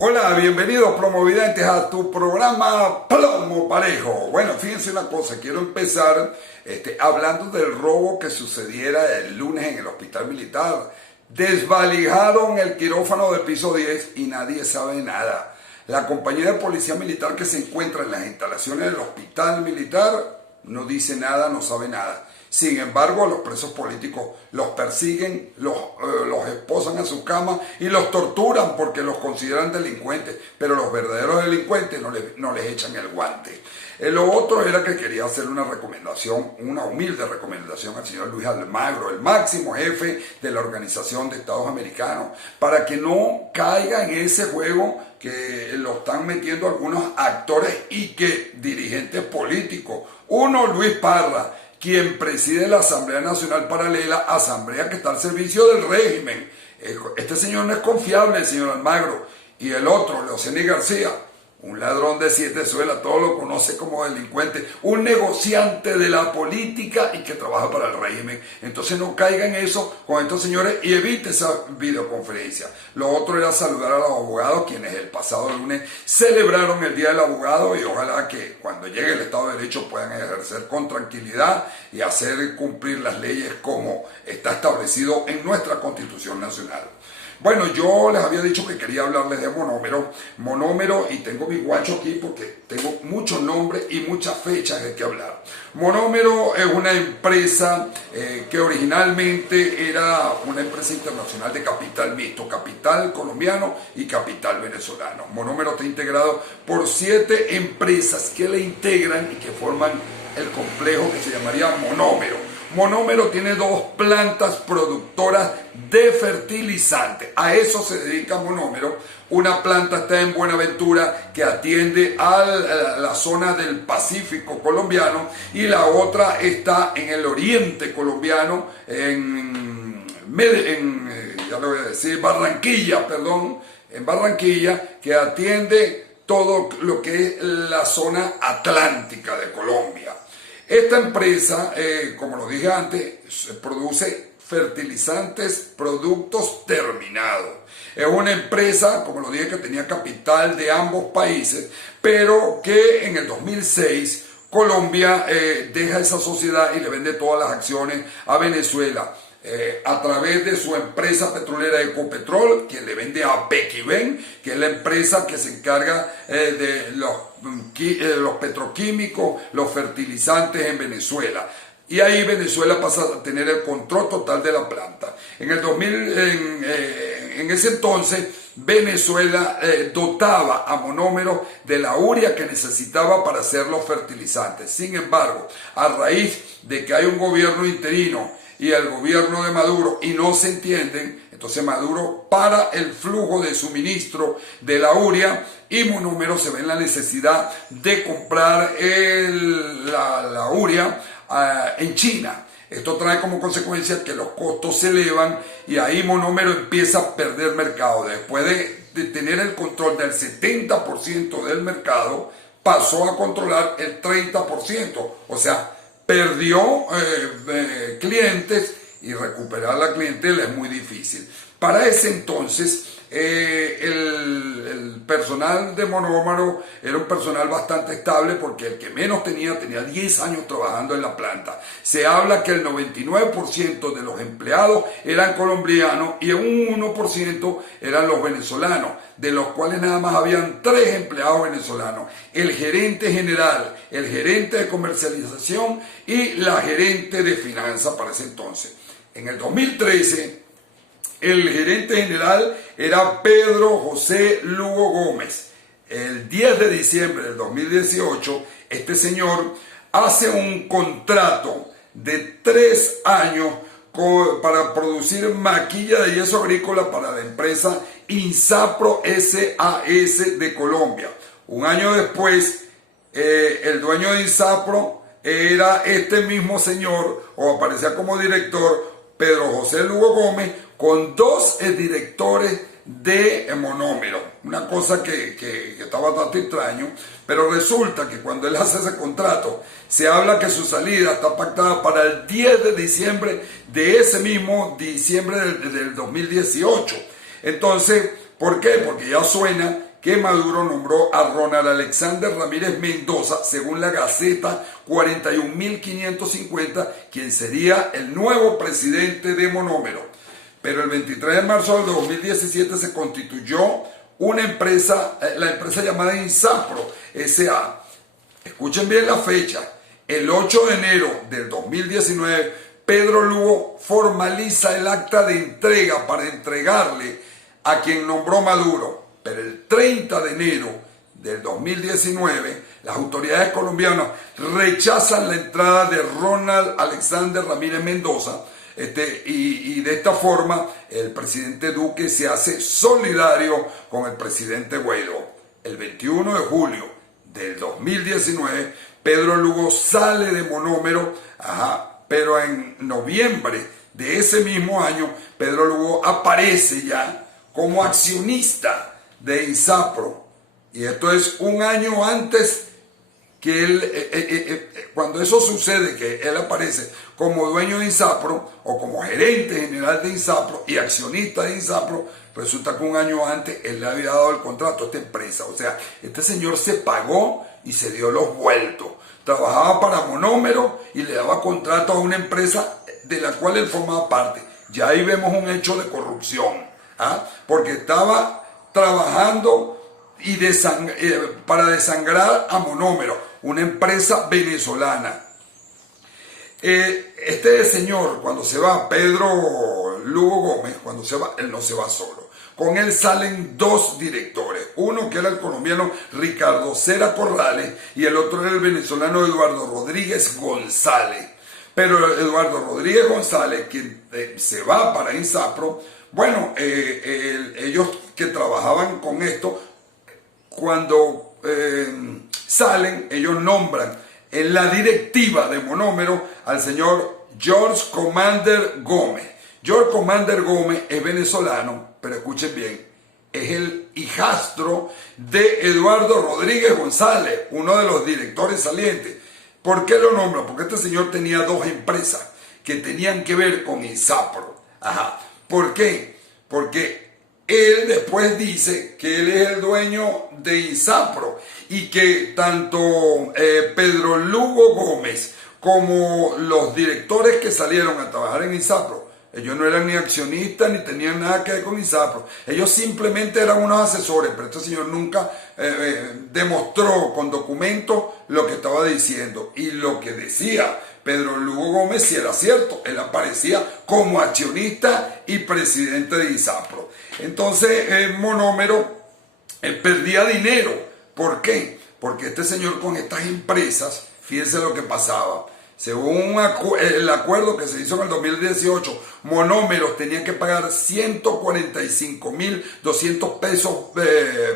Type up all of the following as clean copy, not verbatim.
Hola, bienvenidos promovidentes a tu programa Plomo Parejo. Bueno, fíjense una cosa, quiero empezar hablando del robo que sucediera el lunes en el hospital militar. Desvalijaron el quirófano del piso 10 y nadie sabe nada. La compañía de policía militar que se encuentra en las instalaciones del hospital militar no dice nada, no sabe nada. Sin embargo, los presos políticos los persiguen, los esposan a su cama y los torturan porque los consideran delincuentes, pero los verdaderos delincuentes no les echan el guante. Lo otro era que quería hacer una recomendación, una humilde recomendación al señor Luis Almagro, el máximo jefe de la Organización de Estados Americanos, para que no caiga en ese juego que lo están metiendo algunos actores y que dirigentes políticos. Uno, Luis Parra, quien preside la Asamblea Nacional Paralela, asamblea que está al servicio del régimen. Este señor no es confiable, el señor Almagro. Y el otro, Leoceni García, un ladrón de 7 suelas, todo lo conoce como delincuente, un negociante de la política y que trabaja para el régimen. Entonces no caiga en eso con estos señores y evite esa videoconferencia. Lo otro era saludar a los abogados, quienes el pasado lunes celebraron el Día del Abogado, y ojalá que cuando llegue el Estado de Derecho puedan ejercer con tranquilidad y hacer cumplir las leyes como está establecido en nuestra Constitución Nacional. Bueno, yo les había dicho que quería hablarles de Monómero, y tengo mi guacho aquí porque tengo muchos nombres y muchas fechas de que hablar. Monómero es una empresa que originalmente era una empresa internacional de capital mixto, capital colombiano y capital venezolano. Monómero está integrado por 7 empresas que le integran y que forman el complejo que se llamaría Monómero. Monómero tiene 2 plantas productoras de fertilizantes. A eso se dedica Monómero. Una planta está en Buenaventura, que atiende a la zona del Pacífico colombiano, y la otra está en el oriente colombiano, en Barranquilla, que atiende todo lo que es la zona atlántica de Colombia. Esta empresa, como lo dije antes, produce fertilizantes, productos terminados. Es una empresa, como lo dije, que tenía capital de ambos países, pero que en el 2006 Colombia deja esa sociedad y le vende todas las acciones a Venezuela. A través de su empresa petrolera Ecopetrol, que le vende a Pequiven, que es la empresa que se encarga de los petroquímicos, los fertilizantes en Venezuela. Y ahí Venezuela pasa a tener el control total de la planta. En ese entonces, Venezuela dotaba a Monómero de la urea que necesitaba para hacer los fertilizantes. Sin embargo, a raíz de que hay un gobierno interino y el gobierno de Maduro y no se entienden, entonces Maduro para el flujo de suministro de la urea, y Monómero se ve en la necesidad de comprar la urea en China. Esto trae como consecuencia que los costos se elevan y ahí Monómero empieza a perder mercado. Después de tener el control del 70% del mercado, pasó a controlar el 30%, o sea, perdió clientes, y recuperar la clientela es muy difícil. Para ese entonces, el personal de Monómero era un personal bastante estable, porque el que menos tenía 10 años trabajando en la planta. Se habla que el 99% de los empleados eran colombianos y un 1% eran los venezolanos, de los cuales nada más habían 3 empleados venezolanos: el gerente general, el gerente de comercialización y la gerente de finanzas para ese entonces. En el 2013, el gerente general era Pedro José Lugo Gómez. El 10 de diciembre del 2018, este señor hace un contrato de 3 años para producir maquilla de yeso agrícola para la empresa Insapro SAS de Colombia. Un año después, el dueño de Insapro era este mismo señor, o aparecía como director, Pedro José Lugo Gómez, con 2 directores de Monómero. Una cosa que está bastante extraño, pero resulta que cuando él hace ese contrato, se habla que su salida está pactada para el 10 de diciembre de ese mismo diciembre del 2018. Entonces, ¿por qué? Porque ya suena que Maduro nombró a Ronald Alexander Ramírez Mendoza, según la Gaceta 41.550, quien sería el nuevo presidente de Monómero. Pero el 23 de marzo del 2017 se constituyó una empresa, la empresa llamada Insapro S.A. Escuchen bien la fecha. El 8 de enero del 2019, Pedro Lugo formaliza el acta de entrega para entregarle a quien nombró Maduro. Pero el 30 de enero del 2019, las autoridades colombianas rechazan la entrada de Ronald Alexander Ramírez Mendoza, y de esta forma el presidente Duque se hace solidario con el presidente Guaidó. El 21 de julio del 2019, Pedro Lugo sale de Monómero, pero en noviembre de ese mismo año, Pedro Lugo aparece ya como accionista de Insapro. Y esto es un año antes que él, cuando eso sucede, que él aparece como dueño de Insapro o como gerente general de Insapro y accionista de Insapro, resulta que un año antes él le había dado el contrato a esta empresa. O sea, este señor se pagó y se dio los vueltos. Trabajaba para Monómero y le daba contrato a una empresa de la cual él formaba parte. Ya ahí vemos un hecho de corrupción, porque estaba trabajando para desangrar a Monómero, una empresa venezolana. Este señor, cuando se va, Pedro Lugo Gómez, cuando se va, él no se va solo. Con él salen dos directores, uno que era el colombiano Ricardo Cera Corrales y el otro era el venezolano Eduardo Rodríguez González. Pero Eduardo Rodríguez González, quien se va para Insapro, bueno, ellos que trabajaban con esto, cuando salen, ellos nombran en la directiva de Monómero al señor George Commander Gómez. George Commander Gómez es venezolano, pero escuchen bien, es el hijastro de Eduardo Rodríguez González, uno de los directores salientes. ¿Por qué lo nombra? Porque este señor tenía dos empresas que tenían que ver con Insapro. ¿Por qué? Porque él después dice que él es el dueño de Insapro y que tanto Pedro Lugo Gómez como los directores que salieron a trabajar en Insapro, ellos no eran ni accionistas ni tenían nada que ver con Insapro. Ellos simplemente eran unos asesores, pero este señor nunca demostró con documentos lo que estaba diciendo. Y lo que decía Pedro Lugo Gómez sí era cierto. Él aparecía como accionista y presidente de Insapro. Entonces Monómero perdía dinero. ¿Por qué? Porque este señor con estas empresas, fíjense lo que pasaba. Según el acuerdo que se hizo en el 2018, Monómeros tenía que pagar 145.200 pesos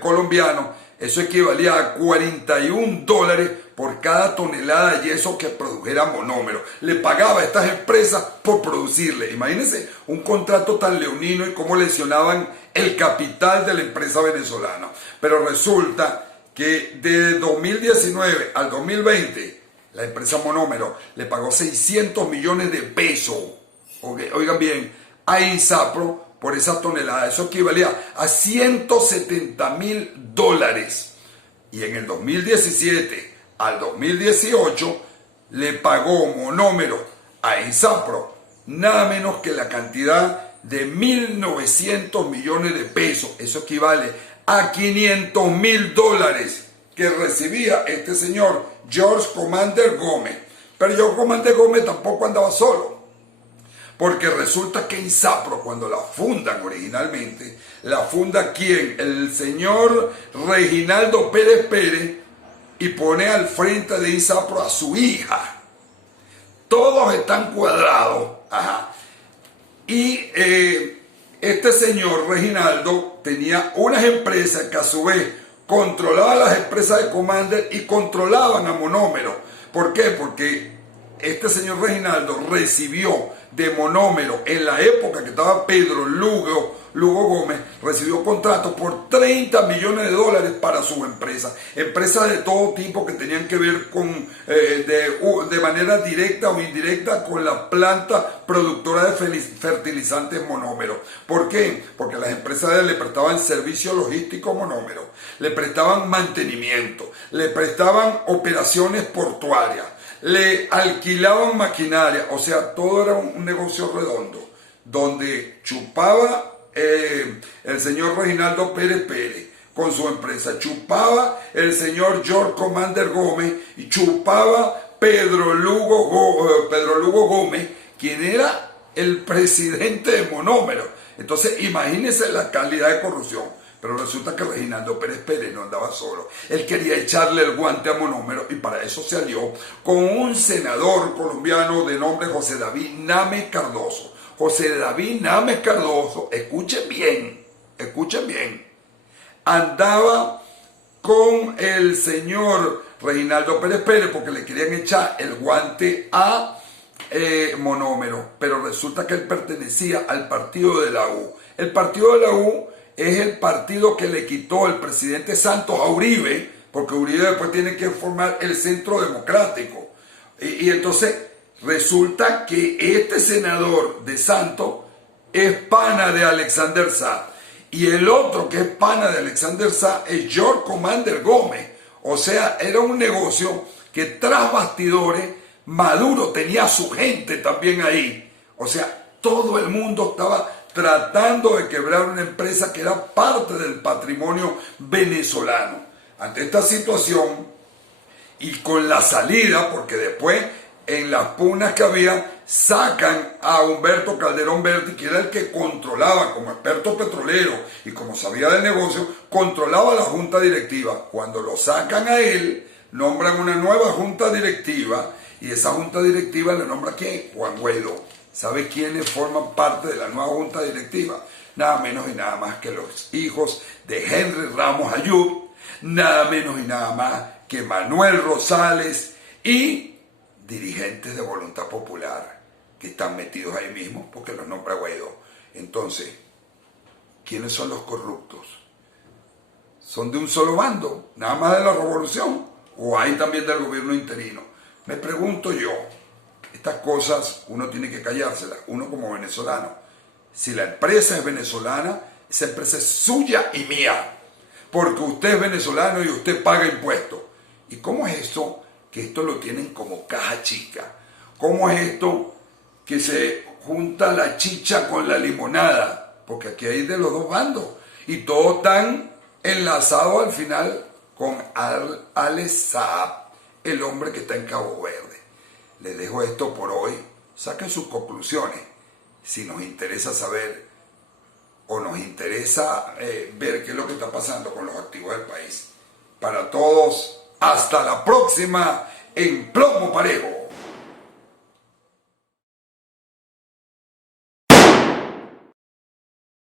colombianos. Eso equivalía a $41 por cada tonelada de yeso que produjera Monómero. Le pagaba a estas empresas por producirle. Imagínense un contrato tan leonino y cómo lesionaban el capital de la empresa venezolana. Pero resulta que de 2019 al 2020, la empresa Monómero le pagó 600 millones de pesos, oigan bien, a Insapro por esa tonelada. Eso equivalía a $170.000. Y en el 2017 al 2018 le pagó Monómero a Insapro nada menos que la cantidad de 1.900 millones de pesos. Eso equivale a $500.000 que recibía este señor George Commander Gómez. Pero George Commander Gómez tampoco andaba solo, porque resulta que Insapro, cuando la fundan originalmente, la funda ¿quién? El señor Reginaldo Pérez Pérez, y pone al frente de Insapro a su hija. Todos están cuadrados. Y este señor Reginaldo tenía unas empresas que a su vez controlaban las empresas de Commander y controlaban a Monómero. ¿Por qué? Porque este señor Reginaldo recibió de Monómero en la época que estaba Pedro Lugo Lugo Gómez recibió contratos por 30 millones de dólares para su empresa. Empresas de todo tipo que tenían que ver con, de manera directa o indirecta con la planta productora de fertilizantes Monómero. ¿Por qué? Porque las empresas le prestaban servicio logístico a Monómero, le prestaban mantenimiento, le prestaban operaciones portuarias, le alquilaban maquinaria, o sea, todo era un negocio redondo, donde chupaba el señor Reginaldo Pérez Pérez con su empresa, chupaba el señor George Commander Gómez y chupaba Pedro Lugo Gómez, quien era el presidente de Monómero. Entonces, imagínense la calidad de corrupción. Pero resulta que Reginaldo Pérez Pérez no andaba solo. Él quería echarle el guante a Monómero y para eso se alió con un senador colombiano de nombre José David Name Cardoso. José David Name Cardoso, escuchen bien, andaba con el señor Reginaldo Pérez Pérez porque le querían echar el guante a Monómero, pero resulta que él pertenecía al partido de la U. El partido de la U es el partido que le quitó el presidente Santos a Uribe, porque Uribe después tiene que formar el Centro Democrático. Y entonces resulta que este senador de Santos es pana de Alexander Sá. Y el otro que es pana de Alexander Sá es George Commander Gómez. O sea, era un negocio que tras bastidores Maduro tenía a su gente también ahí. O sea, todo el mundo estaba tratando de quebrar una empresa que era parte del patrimonio venezolano. Ante esta situación y con la salida, porque después en las pugnas que había, sacan a Humberto Calderón Berti, que era el que controlaba como experto petrolero y como sabía del negocio, controlaba la junta directiva. Cuando lo sacan a él, nombran una nueva junta directiva y esa junta directiva le nombra ¿quién? Juan Guaidó. ¿Sabe quiénes forman parte de la nueva junta directiva? Nada menos y nada más que los hijos de Henry Ramos Ayub, nada menos y nada más que Manuel Rosales y dirigentes de Voluntad Popular que están metidos ahí mismo porque los nombra Guaidó. Entonces, ¿quiénes son los corruptos? ¿Son de un solo bando, nada más de la revolución? ¿O hay también del gobierno interino? Me pregunto yo, estas cosas uno tiene que callárselas, uno como venezolano. Si la empresa es venezolana, esa empresa es suya y mía, porque usted es venezolano y usted paga impuestos. ¿Y cómo es esto? Que esto lo tienen como caja chica. ¿Cómo es esto que se junta la chicha con la limonada? Porque aquí hay de los dos bandos y todos están enlazados al final con Alex Saab, el hombre que está en Cabo Verde. Les dejo esto por hoy. Saquen sus conclusiones. Si nos interesa saber o nos interesa ver qué es lo que está pasando con los activos del país. Para todos, hasta la próxima en Plomo Parejo.